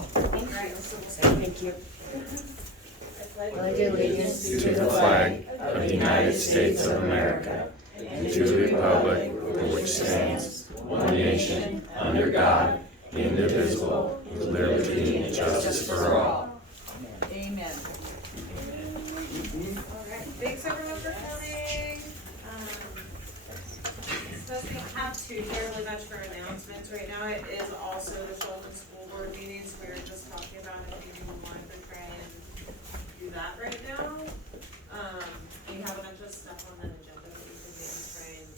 Thank you. I pledge allegiance to the flag of the United States of America and to the republic for which stands one nation under God, indivisible, with liberty and justice for all. Amen. Alright, thanks everyone for coming. Suppose we don't have too terribly much for announcements right now. It is also the Shelton School Board meetings. We were just talking about if you wanted to try and do that right now. We have a bunch of stuff on the agenda that we can maybe try and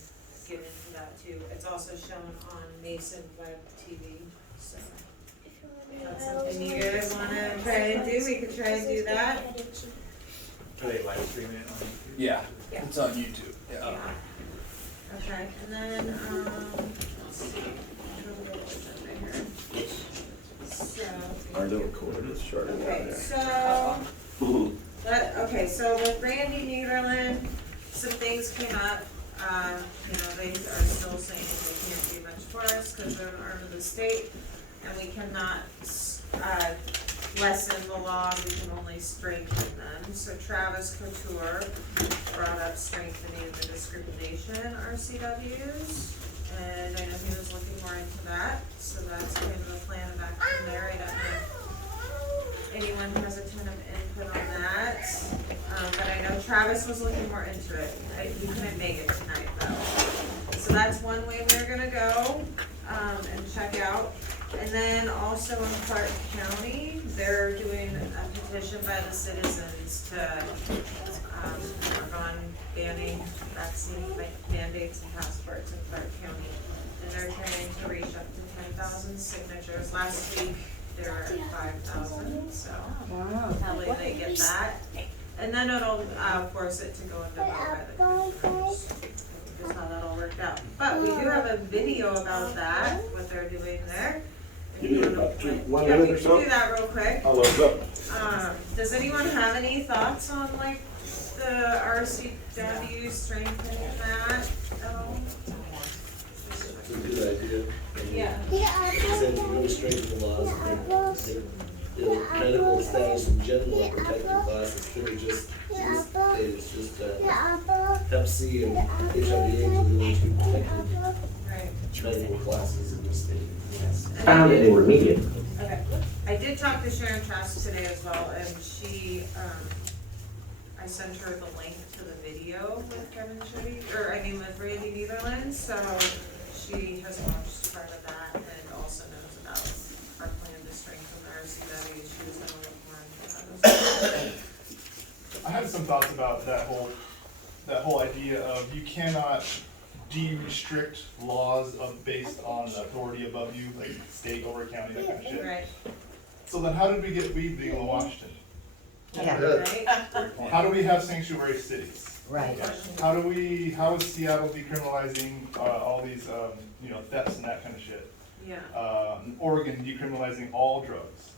get into that too. It's also shown on Mason Web TV, so if that's something you guys wanna try and do, we could try and do that. Are they live streaming it on YouTube? Yeah, Yeah. it's on YouTube. Yeah. Okay, and then, let's see. Right here. So. Our little cord is shorter than Okay, there. so, so with Randy Niederland, some things came up. They are still saying they can't do much for us because they're an arm of the state, and we cannot, lessen the law, we can only strengthen them. So Travis Couture brought up strengthening the discrimination RCWs, and I know he was looking more into that, so that's kind of a plan of action there. I don't know if anyone has a ton of input on that, but I know Travis was looking more into it. He couldn't make it tonight though. So that's one way we're gonna go, and check out. And then also in Clark County, they're doing a petition by the citizens to, work on banning vaccine mandates and passports in Clark County. And they're trying to reach up to 10,000 signatures. Last week, they were at 5,000, so hopefully they get that. And then it'll, force it to go into vote by the commissioners. Just how that all worked out. But we do have a video about that, what they're doing there. You need about 1 Yeah, minute we or can so? do that real quick. I'll look up. Does anyone have any thoughts on like the RCW strengthening that at all? It's a good idea. Yeah. Because then you go straighten the laws, and medical status in general, protected classes, really just it's just Hep C and HIV/AIDS are the ones who protected Right. medical classes in the state. Yes. And I Found it did- in remedial. Okay. I did talk to Sharon Trask today as well, and she, I sent her the link to the video with Kevin Shitty, with Randy Niederland, so she has watched part of that and also knows about our plan to strengthen the RCW. She was gonna look more into that as well. I had some thoughts about that whole idea of you cannot de-restrict laws based on the authority above you, like state over county, that kind of shit. Right. So then how did we get weed legal in Washington? Right? How do we have sanctuary cities? Right. How is Seattle decriminalizing all these, thefts and that kind of shit? Yeah. Oregon decriminalizing all drugs.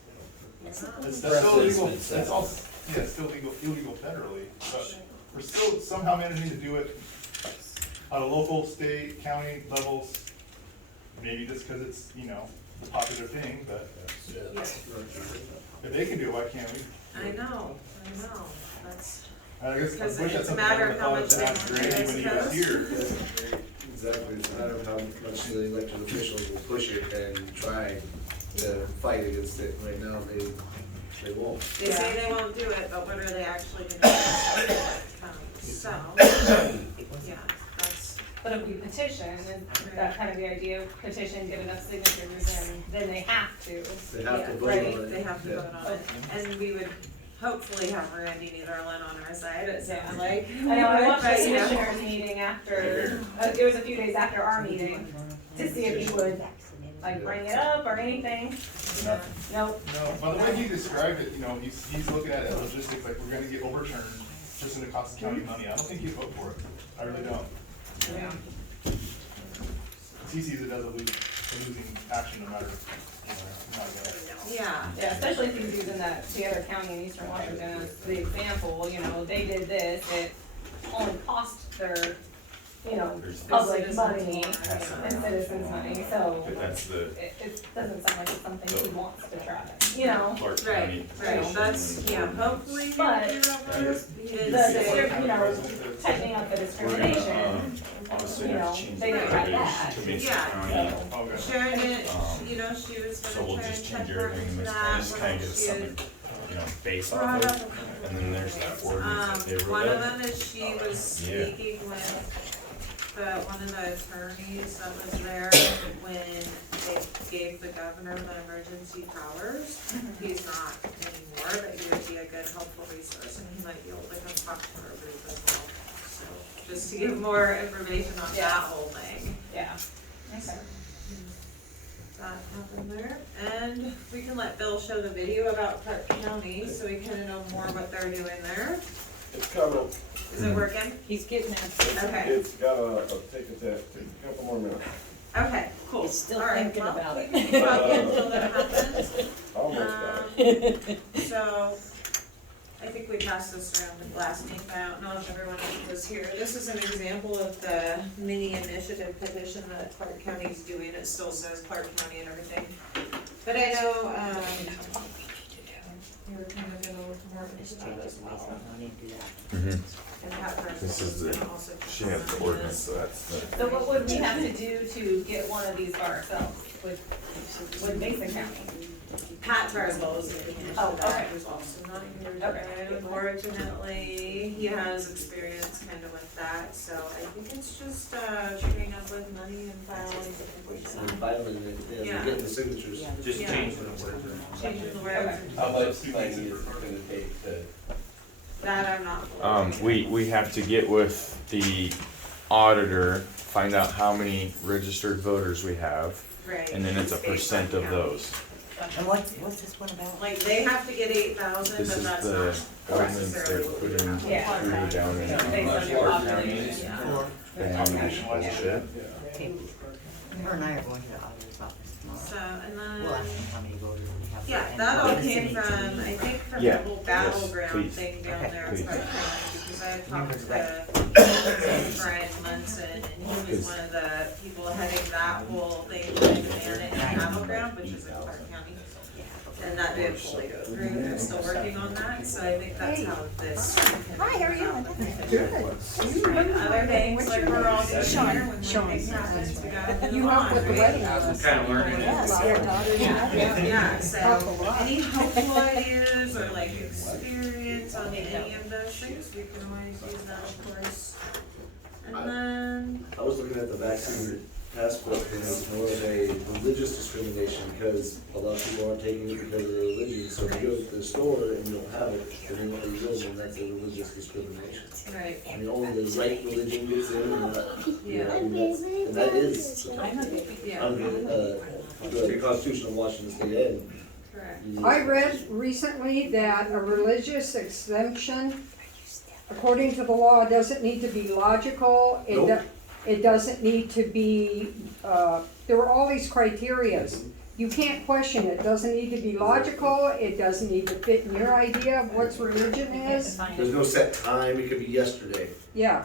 Yeah. It's still illegal, it's still illegal federally, but we're still somehow managing to do it at a local, state, county levels. Maybe just because it's, the popular thing, but if they can do it, why can't we? I know, that's, I guess I Because wish it's that's a something I matter would of how have much thought they to ask want to Randy when he was here. Exactly, it's a matter of how much the elected officials will push it and try to fight against it. Right now, they won't. they say they won't do it, but what are they actually gonna do? So, yeah, that's, But if we petition, and that kind of the idea of petition, get enough signatures, and then they have to. They have to yeah, vote on right, it. they have to Yeah. vote on it, and we would hopefully have Randy Niederland on our side, it sounds like. I know, I watched the But, yeah. commissioners meeting after, it was a few days after our meeting, to see if he would, like, bring it up or anything. Yeah. Nope. No, by the way he described it, he's looking at it as logistics, like we're gonna get overturned just in the cost of county money. I don't think he'd vote for it. I really don't. Yeah. He sees it as a losing action no matter, not yet. Yeah, Yeah, especially if he's using the other county in eastern Washington as the example, they did this, it only cost their, public money and citizens' money, so But that's the, it doesn't sound like it's something he wants to try. you know, Clark Right, County. right, that's, yeah, hopefully he'll But do that. He did the, say, you know, tightening up the We're gonna, discrimination, obviously you have know, to change they the didn't have verbiage that. to Mason Yeah. County. so. Okay. Sharon did, you know, she was So gonna we'll try and just check change her everything in into this, that, just kinda when get she something, base off brought of, up a couple and then there's that things. ordinance that they One wrote of up. them is she was Yeah. speaking with one of the attorneys that was there when they gave the governor the emergency powers. He's not anymore, but he would be a good helpful resource, and he might be able to come talk to her group as well. So, just to give more information on Yeah. that whole thing. Yeah. Okay. That happened there, and we can let Bill show the video about Clark County, so we kinda know more what they're doing there. It's coming. Is it working? He's getting it. Okay, It's got a ticket that take a couple more minutes. okay, cool. He's still All right, thinking well, about it. We can talk until that happens. Almost got it. So, I think we passed this around the last meeting, but I don't know if everyone was here. This is an example of the mini initiative petition that Clark County's doing. It still says Clark County and everything. But I know, you were kind of gonna look more into that as well. Mhm. And Pat Parsons This is is the- gonna also. She has the ordinance, so that's the. So what would we have to do to get one of these by ourselves with Mason County? Pat Barzell is looking into Oh, okay. that, who's also not here today. Unfortunately, he has experience kind of with that, so I think it's just, shooting up with money and filing the petition. And filing it, yeah, Yeah. getting the signatures. Just Yeah. change the words. Changing the words. How much time is it gonna take to? That I'm not. fully We have to get with the auditor, find out how many registered voters we have, Right. and then it's a based on percent of county. those. And what's this one about? Like, they have to get 8,000, This but is that's the not ordinance they're necessarily what we putting have. Yeah. through down in Based on your Clark County. population. Yeah. The nomination bullshit. Okay, her and I are going to the auditor's office tomorrow. So, and We'll ask then, them how many voters we have. yeah, And that all what came city from, to be. I think from Yeah, the whole yes, battleground please. thing down Okay, there, please. it's quite funny, because I talked Numbers to Brian Munson, and he was Because- one of the people heading that whole thing, like, and in Battleground, which is in Clark County. And that did fully go through, they're still working on that, so I think that's how this. Hi, how are you? Good. Other things, like we're all just here when things happen, we gotta move on, right? Kind of learning. Yeah, so any helpful ideas or like experience on any of those things, we can always use that, of course. And then, I was looking at the vaccine passport and it's more of a religious discrimination because a lot of people aren't taking it because of their religion. So if you go to the store and you don't have it, then you don't use it, and that's a religious discrimination. right, I mean, only the right religion gets in and yeah, and that is yeah, under, the Constitution of Washington State and correct. I read recently that a religious exemption, according to the law, doesn't need to be logical. Nope. It doesn't need to be, there are all these criterias. You can't question it. It doesn't need to be logical. It doesn't need to fit in your idea of what's religion is. there's no set time, it could be yesterday. Yeah,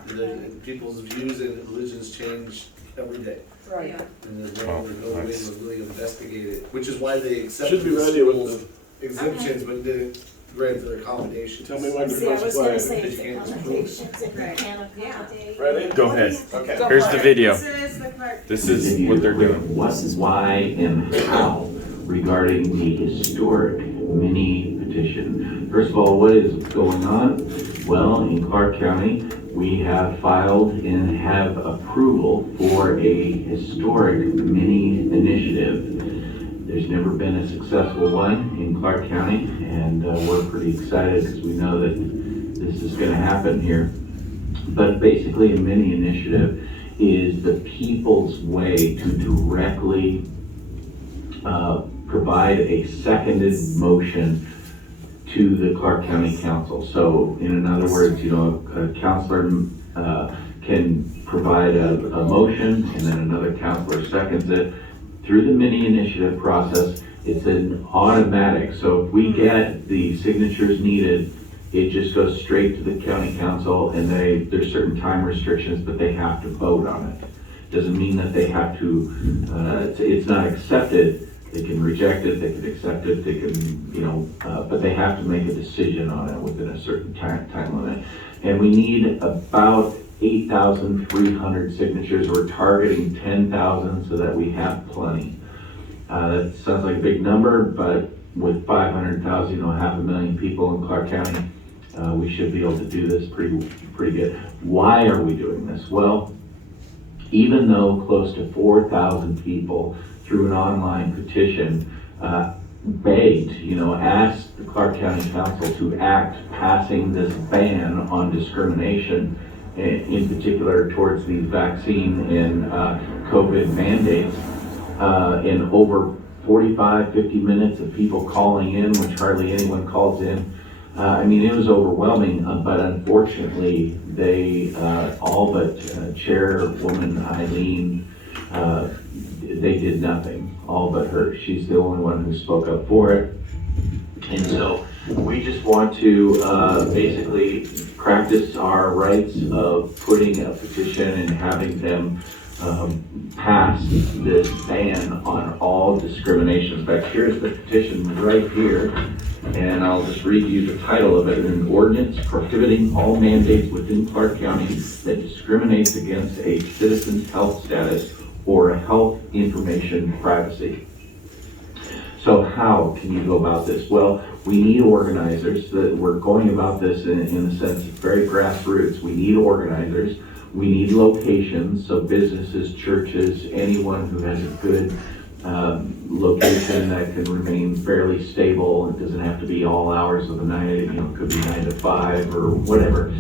People's views and religions change every day. right. Yeah. And there's no way to really investigate it, which is why they accepted Should be the ready with schools exemptions, but didn't grant their accommodations. Tell me when to See, I was press gonna play. say Because you the can't just connotations if you Right. can Yeah. accommodate. Ready? Go ahead. Okay. Here's the video. This is the Clark. This is what they're doing. What, why, and how regarding the historic mini petition. First of all, what is going on? Well, in Clark County, we have filed and have approval for a historic mini initiative. There's never been a successful one in Clark County, and we're pretty excited because we know that this is gonna happen here. But basically, a mini initiative is the people's way to directly provide a seconded motion to the Clark County Council. So in other words, a counselor can provide a motion and then another counselor seconds it. Through the mini initiative process, it's an automatic. So if we get the signatures needed, it just goes straight to the county council and there's certain time restrictions, but they have to vote on it. Doesn't mean that they have to, it's not accepted They can reject it, they can accept it, they can, but they have to make a decision on it within a certain time limit. And we need about 8,300 signatures. We're targeting 10,000 so that we have plenty. That sounds like a big number, but with 500,000, 500,000 people in Clark County, we should be able to do this pretty good. Why are we doing this? Well, even though close to 4,000 people through an online petition begged, asked the Clark County Council to act passing this ban on discrimination, in particular towards these vaccine and COVID mandates, in over 45, 50 minutes of people calling in, which hardly anyone calls in. It was overwhelming, but unfortunately, they all but Chairwoman Eileen, they did nothing, all but her. She's the only one who spoke up for it. And so we just want to basically practice our rights of putting a petition and having them pass this ban on all discrimination. In fact, here's the petition right here, and I'll just read you the title of it: an ordinance prohibiting all mandates within Clark County that discriminates against a citizen's health status or health information privacy. So how can you go about this? Well, we need organizers. That we're going about this in a sense very grassroots. We need organizers. We need locations, so businesses, churches, anyone who has a good location that can remain fairly stable. It doesn't have to be all hours of the night. It could be 9 to 5 or whatever.